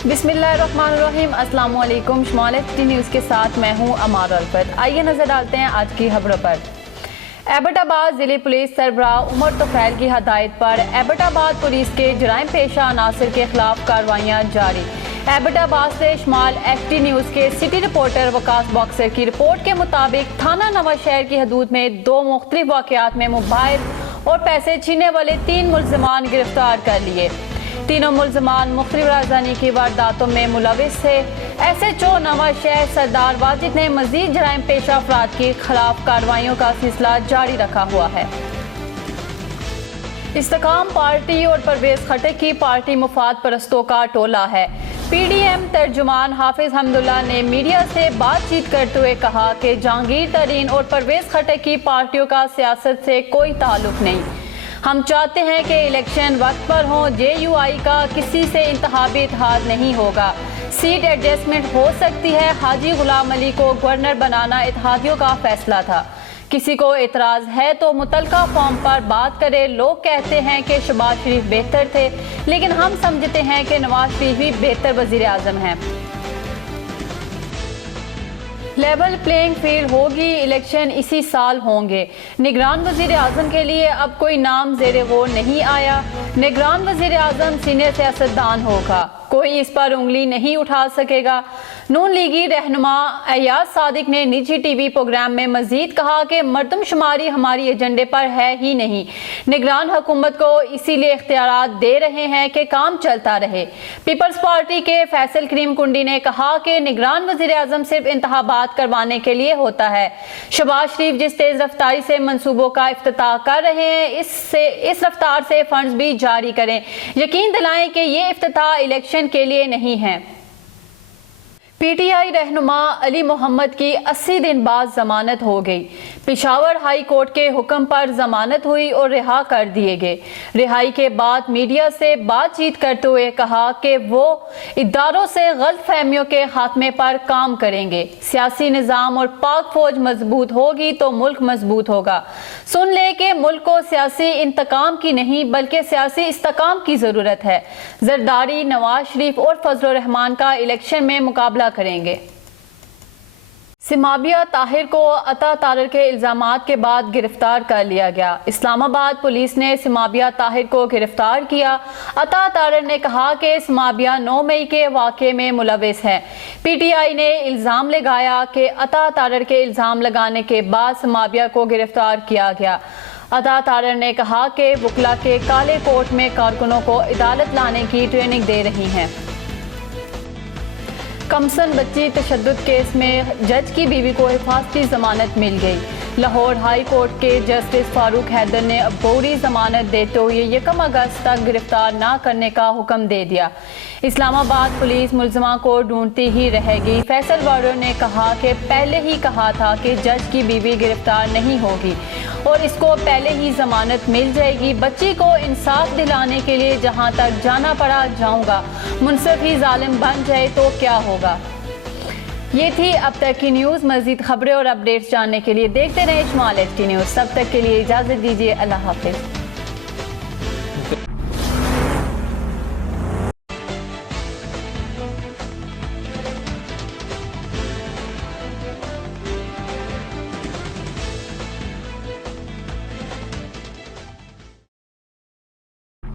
बिस्मिल्लाहिर्रहमानिर्रहीम, अस्सलाम वालेकुम। शुमाल टी न्यूज़ के साथ मैं हूँ अमार अल्फत। आइए नजर डालते हैं आज की खबरों पर। एबटाबाद जिले पुलिस सरबराह उमर तोफैल की हदायत पर एबटाबाद पुलिस के जराइम पेशा अनासर के खिलाफ कार्रवाइयाँ जारी। एबटाबाद से शुमाल FT न्यूज़ के सिटी रिपोर्टर वकास बॉक्सर की रिपोर्ट के मुताबिक थाना नवाशहर की हदूद में 2 मुख्तलिफ वाक़यात में मोबाइल और पैसे छीनने वाले 3 मुल्ज़िमान गिरफ्तार कर लिए। तीनों मुल्ज़िमान मुख्तलिफ राजधानी की वारदातों में मुलविस थे। SHO नवाशहर सरदार वाजिद ने मजीद जराइम पेशा अफराद के खिलाफ कार्रवाइयों का सिलसिला जारी रखा हुआ है। इस्तेकाम पार्टी और परवेज खटक की पार्टी मुफाद परस्तों का टोला है। PDM तर्जुमान हाफिज हमदुल्ला ने मीडिया से बातचीत करते हुए कहा कि जहांगीर तरीन और परवेज खटक की पार्टियों का सियासत से कोई ताल्लुक नहीं। हम चाहते हैं कि इलेक्शन वक्त पर हों। JUI का किसी से इंतखाबी इत्तेहाद नहीं होगा। सीट एडजस्टमेंट हो सकती है। हाजी गुलाम अली को गवर्नर बनाना इत्तेहादियों का फैसला था। किसी को एतराज़ है तो मुतलका फॉर्म पर बात करे। लोग कहते हैं कि शहबाज शरीफ बेहतर थे, लेकिन हम समझते हैं कि नवाज शरीफ भी बेहतर वज़ीर आज़म हैं। लेवल प्लेइंग फील्ड होगी। इलेक्शन इसी साल होंगे। निगरान वज़ीर आज़म के लिए अब कोई नाम ज़ेरे गौर नहीं आया। निगरान वज़ीर आज़म सीनियर सियासतदान होगा, कोई इस पर उंगली नहीं उठा सकेगा। नून लीगी रहनुमा अयाज सादिक ने निजी TV प्रोग्राम में मजीद कहा कि मर्दमशुमारी हमारी एजेंडे पर है ही नहीं। निगरान हुकूमत को इसीलिए इख्तियारात दे रहे हैं कि काम चलता रहे। पीपल्स पार्टी के फैसल करीम कुंडी ने कहा कि निगरान वज़ीर आज़म सिर्फ इंतखाबात करवाने के लिए होता है। शहबाज शरीफ जिस तेज रफ्तारी से मंसूबों का इफ्तिताह कर रहे हैं, इस रफ्तार से फंड्स भी जारी करें। यकीन दिलाएं कि ये इफ्तिताह इलेक्शन के लिए नहीं है। PTI रहनुमा अली मोहम्मद की 80 दिन बाद जमानत हो गई। पेशावर हाई कोर्ट के हुक्म पर जमानत हुई और रिहा कर दिए गए। रिहाई के बाद मीडिया से बातचीत करते हुए कहा कि वो इदारों से गलत फहमियों के खात्मे पर काम करेंगे। सियासी निज़ाम और पाक फौज मजबूत होगी तो मुल्क मजबूत होगा। सुन ले कि मुल्क को सियासी इंतकाम की नहीं बल्कि सियासी इस्तेकाम की ज़रूरत है। जरदारी, नवाज शरीफ और फजल रहमान का इलेक्शन में मुकाबला करेंगे। सिमाबिया ताहिर को अता तारर के इल्जामात के बाद गिरफ्तार कर लिया गया। इस्लामाबाद पुलिस ने सिमाबिया ताहिर को गिरफ्तार किया। अता तारर ने कहा कि सिमाबिया 9 मई के वाक़े में मुलविस है। PTI ने इल्ज़ाम लगाया कि अता तारर के इल्ज़ाम लगाने के बाद सिमाबिया को गिरफ्तार किया गया। अता तारर ने कहा कि वकला के काले कोट में कारकुनों को अदालत लाने की ट्रेनिंग दे रही हैं। कमसन बच्ची तशद्दुद केस में जज की बीवी को हिफाजती जमानत मिल गई। लाहौर हाई कोर्ट के जस्टिस फारूक हैदर ने अबूरी जमानत देते हुए 1 अगस्त तक गिरफ्तार न करने का हुक्म दे दिया। इस्लामाबाद पुलिस मुल्ज़िमा को ढूंढती ही रहेगी। फैसल वारो ने कहा कि पहले ही कहा था कि जज की बीवी गिरफ्तार नहीं होगी और इसको पहले ही जमानत मिल जाएगी। बच्ची को इंसाफ दिलाने के लिए जहां तक जाना पड़ा जाऊंगा। मुनसिफ ही जालिम बन जाए तो क्या होगा। ये थी अब तक की न्यूज़। मज़ीद खबरें और अपडेट्स जानने के लिए देखते रहें शुमाल टी न्यूज़। तब तक के लिए इजाज़त दीजिए। अल्लाह हाफ़िज़।